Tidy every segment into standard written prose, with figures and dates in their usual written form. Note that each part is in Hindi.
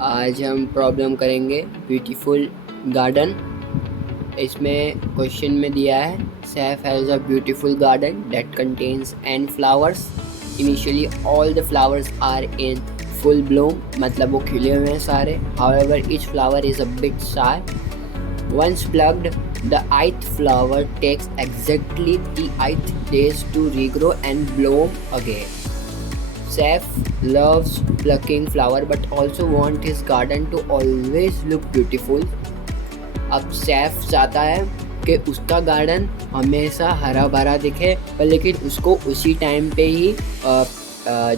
आज हम प्रॉब्लम करेंगे ब्यूटीफुल गार्डन। इसमें क्वेश्चन में दिया है chef has a beautiful garden that contains N flowers. Initially all the flowers are in full bloom, मतलब वो खिले हुए हैं सारे। However each flower is a bit shy. Once plucked, the eighth flower takes exactly the 8 days to regrow and bloom again. Seth loves plucking flower but also wants his garden to always look beautiful. अब सैफ चाहता है कि उसका गार्डन हमेशा हरा भरा दिखे, पर लेकिन उसको उसी टाइम पे ही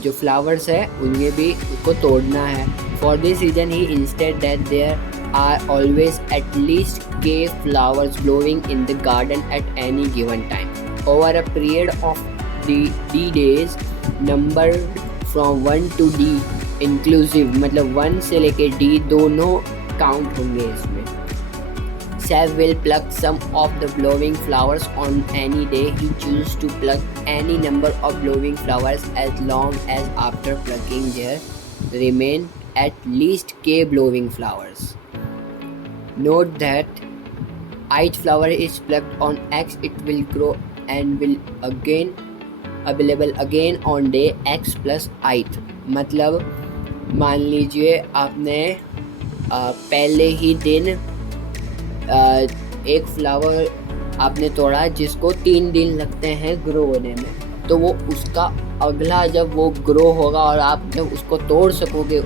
जो फ्लावर्स है उनमें भी उसको तोड़ना है। For this reason he instead that there are always at least K flowers blowing in the garden at any given time. Over a period of D days numbered from 1 to D inclusive, मतलब 1 से लेके D दोनों काउंट होंगे इसमें। Sav will pluck some of the blowing flowers on any day he chooses to pluck any number of blowing flowers as long as after plucking there remain at least K blowing flowers. Note that each flower is plucked on X, it will grow and will again available again on day X plus ith। मतलब मान लीजिए आपने पहले ही दिन एक फ्लावर आपने तोड़ा जिसको 3 दिन लगते हैं ग्रो होने में, तो वो उसका अगला जब वो ग्रो होगा और आप जब उसको तोड़ सकोगे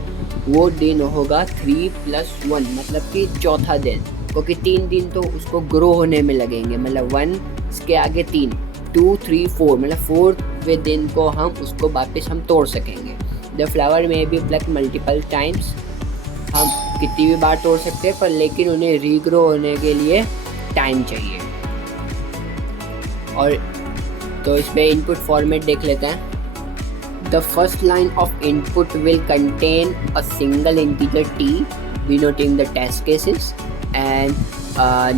वो दिन होगा 3+1, मतलब कि चौथा दिन, क्योंकि 3 दिन तो उसको ग्रो होने में लगेंगे। मतलब 1 इसके आगे 3, 2, 3, 4, मतलब 4वें दिन को हम उसको वापस हम तोड़ सकेंगे। द फ्लावर में भी प्लक मल्टीपल टाइम्स, हम कितनी भी बार तोड़ सकते हैं, पर लेकिन उन्हें रीग्रो होने के लिए टाइम चाहिए। और तो इसमें इनपुट फॉर्मेट देख लेते हैं। The first line of input will contain a single integer t denoting the test cases, and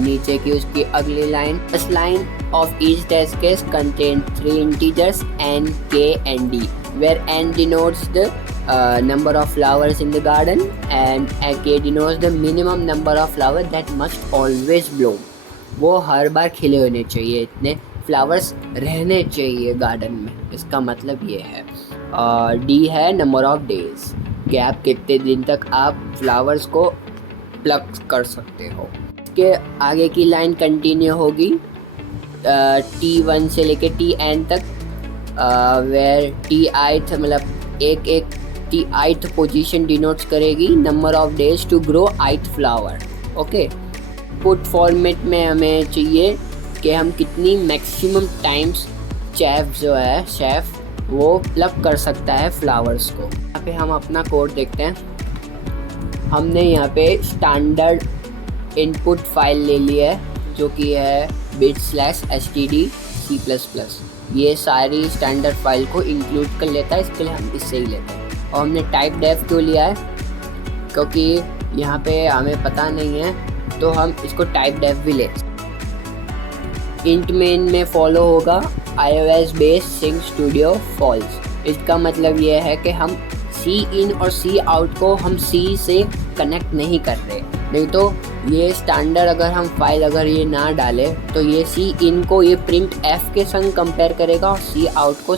नीचे की उसकी अगली line, first line of each test case contain 3 integers n, k and d, where n denotes the number of flowers in the garden and k denotes the minimum number of flowers that must always bloom। वो हर बार खिले होने चाहिए, इतने फ्लावर्स रहने चाहिए गार्डन में, इसका मतलब ये है। डी है नंबर ऑफ डेज, कि आप कितने दिन तक आप फ्लावर्स को प्लक कर सकते हो। इसके आगे की लाइन कंटिन्यू होगी T1 से लेके Tn तक, वेयर T8 मतलब एक T8 पोजीशन डिनोट्स करेगी number of days to grow 8th flower. Okay, put format में हमें चाहिए कि हम कितनी मैक्सिमम टाइम्स शेफ वो प्लग कर सकता है फ्लावर्स को। यहाँ पे हम अपना कोड देखते हैं। हमने यहाँ पे स्टैंडर्ड इनपुट फाइल ले लिया है जो कि है bit/std++। ये सारी स्टैंडर्ड फाइल को इंक्लूड कर लेता है, इसके लिए हम इससे ही लेते हैं। और हमने टाइप डेफ क्यों लिया है, क्योंकि यहाँ पे हमें पता नहीं है, तो हम इसको टाइप डेफ भी ले। इंट मेन में फॉलो होगा iOS base sync studio false. इसका मतलब ये है कि हम सी इन और सी आउट को हम सी से कनेक्ट नहीं कर रहे, नहीं तो ये स्टैंडर्ड अगर हम फाइल अगर ये ना डालें तो ये सी इन को ये प्रिंट एफ के संग कंपेयर करेगा और सी आउट को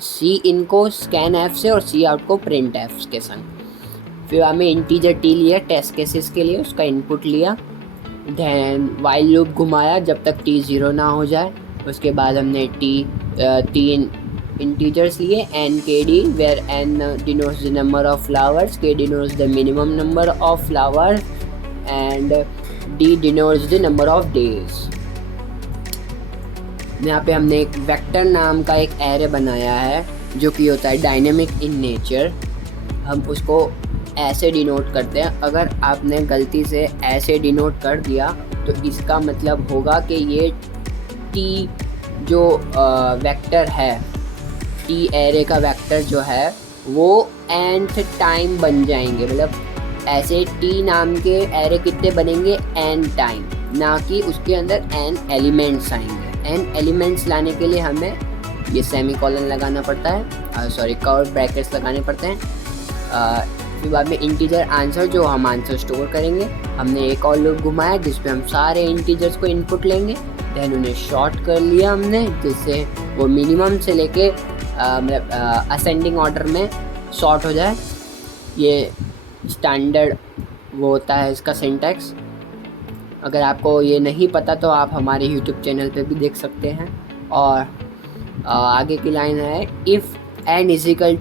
सी इन को स्कैन एफ से और सी आउट को प्रिंट एफ के संग। फिर हमें इंटीजर टी लिया टेस्ट केसेस के लिए, उसका इनपुट लिया, देन वाइल लूप घुमाया जब तक t 0 ना हो जाए। उसके बाद हमने 3 इंटीजर्स लिए, n k d, where n denotes the number of flowers, k denotes the minimum number of flowers and d denotes the number of days। यहाँ पे हमने एक वेक्टर नाम का एक एरे बनाया है जो कि होता है डायनेमिक इन नेचर। हम उसको ऐसे डिनोट करते हैं, अगर आपने गलती से ऐसे डिनोट कर दिया तो इसका मतलब होगा कि ये टी जो वेक्टर है, टी एरे का वेक्टर जो है वो nth टाइम बन जाएंगे। मतलब ऐसे टी नाम के एरे कितने बनेंगे, n टाइम, ना कि उसके अंदर n एलिमेंट्स आएंगे। n एलिमेंट्स लाने के लिए हमें ये सेमीकोलन लगाना पड़ता है, कर्व ब्रैकेट्स लगाने पड़ते हैं। फिर बाद में इंटीजर आंसर जो हम आंसर स्टोर करेंगे। हमने एक और लूप घुमाया जिसमें हम सारे इंटीजर्स को इनपुट लेंगे, देन उन्हें शॉर्ट कर लिया हमने, जिससे वो मिनिमम से लेके मतलब असेंडिंग ऑर्डर में सॉर्ट हो जाए। ये स्टैंडर्ड वो होता है इसका सिंटैक्स। अगर आपको ये नहीं पता तो आप हमारे यूट्यूब चैनल पे भी देख सकते हैं। और आगे की लाइन है if n is equal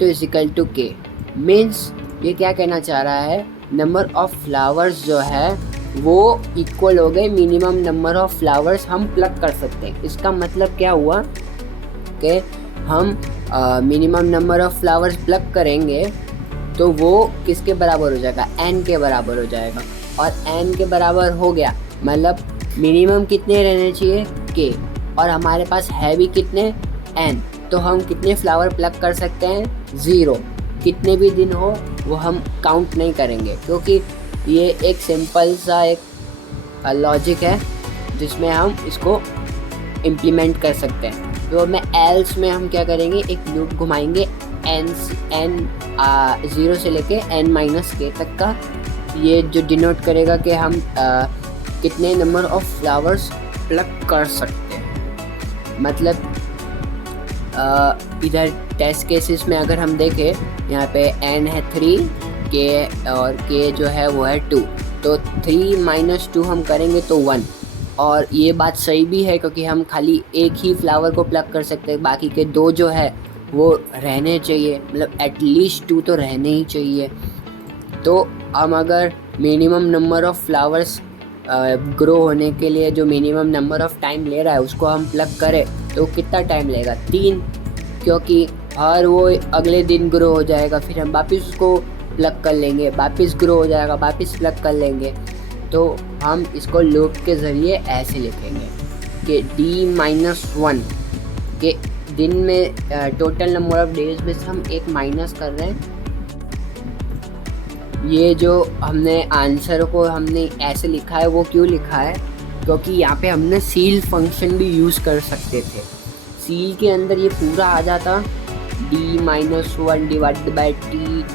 to k, means ये क्या कहना चाह रहा है, नंबर ऑफ फ्लावर्स जो है वो इक्वल हो गए मिनिमम नंबर ऑफ फ्लावर्स हम प्लग कर सकते हैं। इसका मतलब क्या हुआ कि हम minimum number of flowers plug करेंगे तो वो किसके बराबर हो जाएगा, n के बराबर हो जाएगा। और n के बराबर हो गया मतलब मिनिमम कितने रहने चाहिए k, और हमारे पास है भी कितने n, तो हम कितने फ्लावर प्लग कर सकते हैं 0। कितने भी दिन हो वो हम काउंट नहीं करेंगे, क्योंकि ये एक सिंपल सा एक लॉजिक है जिसमें हम इसको इम्प्लीमेंट कर सकते हैं। तो मैं एल्स में हम क्या करेंगे, एक लूप घुमाएंगे n 0 से लेके n-k तक का, ये जो डिनोट करेगा कि हम कितने नंबर ऑफ फ्लावर्स प्लग कर सकते हैं। मतलब इधर टेस्ट केसेस में अगर हम देखें, यहाँ पे n है 3, k और k जो है वो है 2, तो 3 - 2 हम करेंगे तो 1। और ये बात सही भी है क्योंकि हम खाली एक ही फ्लावर को प्लग कर सकते हैं, बाकी के 2 जो है वो रहने चाहिए, मतलब एटलीस्ट 2 तो रहने ही चाहिए। तो हम अगर minimum number of flowers grow होने के लिए जो मिनिमम नंबर ऑफ़ टाइम ले रहा है उसको हम प्लग करें तो कितना टाइम लगेगा 3, क्योंकि हर वो अगले दिन ग्रो हो जाएगा, फिर हम वापस उसको प्लग कर लेंगे, वापस ग्रो हो जाएगा, वापस प्लग कर लेंगे। तो हम इसको लूप के ज़रिए ऐसे लिखेंगे कि d-1 के दिन में टोटल नंबर ऑफ़ डेज में से हम एक माइनस कर रहे हैं। ये जो हमने आंसर को हमने ऐसे लिखा है वो क्यों लिखा है, क्योंकि यहाँ पे हमने सील फंक्शन भी यूज़ कर सकते थे। सील के अंदर ये पूरा आ जाता d-1 डिवाइडेड बाई टीथ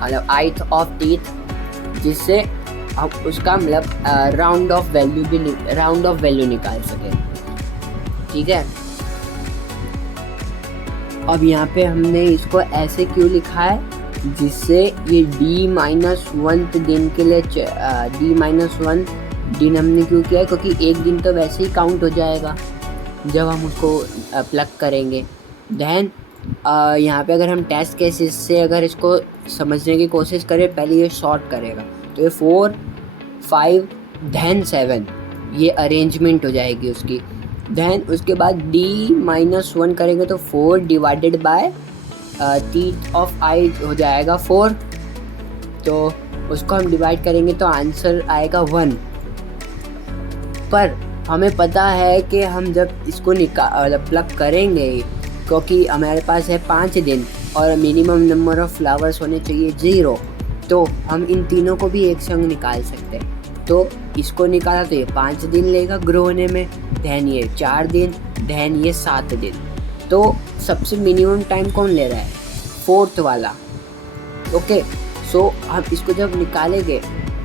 मतलब ith ऑफ टीथ, जिससे हम उसका मतलब राउंड ऑफ वैल्यू निकाल सकें। ठीक है, अब यहाँ पे हमने इसको ऐसे क्यों लिखा है, जिससे ये d-1 दिन के लिए d-1 दिन हमने क्यों किया है, क्योंकि एक दिन तो वैसे ही काउंट हो जाएगा जब हम उसको प्लग करेंगे। देन यहाँ पे अगर हम टेस्ट केसेस से अगर इसको समझने की कोशिश करें, पहले ये शॉर्ट करेगा तो ये 4, 5 देन 7 ये अरेंजमेंट हो जाएगी उसकी। देन उसके बाद d-1 करेंगे तो 4 डिवाइडेड बाय टीथ ऑफ आई हो जाएगा 4, तो उसको हम डिवाइड करेंगे तो आंसर आएगा 1। पर हमें पता है कि हम जब इसको प्लग करेंगे, क्योंकि हमारे पास है 5 दिन और मिनिमम नंबर ऑफ़ फ्लावर्स होने चाहिए 0, तो हम इन तीनों को भी एक संग निकाल सकते हैं। तो इसको निकाला तो ये 5 दिन लेगा ग्रो होने में, देन ये 4 दिन, देन ये 7 दिन। तो सबसे मिनिमम टाइम कौन ले रहा है, 4th वाला। ओके, सो हम इसको जब निकालेंगे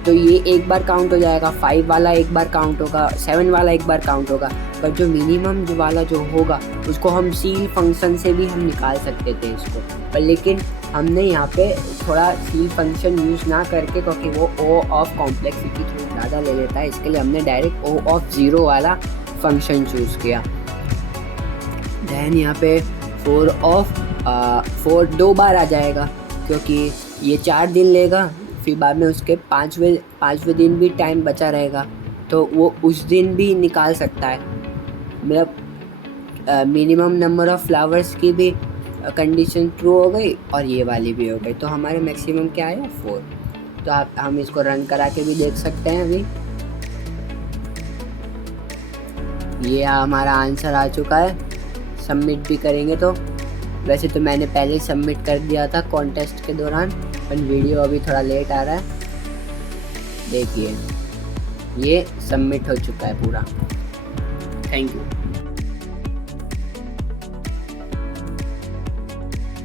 तो ये एक बार काउंट हो जाएगा, 5 वाला एक बार काउंट होगा, 7 वाला एक बार काउंट होगा, पर जो मिनिमम जो वाला जो होगा उसको हम सील फंक्शन से भी हम निकाल सकते थे इसको, पर लेकिन हमने यहाँ पे थोड़ा सील फंक्शन यूज़ ना करके, क्योंकि वो O ऑफ कॉम्प्लेक्सिटी थोड़ी ज़्यादा ले लेता है, इसके लिए हमने डायरेक्ट O ऑफ 0 वाला फंक्शन चूज़ किया। दैन यहाँ पे 4 2 बार आ जाएगा, क्योंकि ये 4 दिन लेगा, फिर बाद में उसके 5वें दिन भी टाइम बचा रहेगा, तो वो उस दिन भी निकाल सकता है। मतलब मिनिमम नंबर ऑफ़ फ्लावर्स की भी कंडीशन ट्रू हो गई और ये वाली भी हो गई, तो हमारे मैक्सिमम क्या आया 4। तो हम इसको रन करा के भी देख सकते हैं। अभी ये हमारा आंसर आ चुका है, सबमिट भी करेंगे तो वैसे तो मैंने पहले ही सबमिट कर दिया था कॉन्टेस्ट के दौरान, पर वीडियो अभी थोड़ा लेट आ रहा है। देखिए ये सबमिट हो चुका है पूरा। Thank you.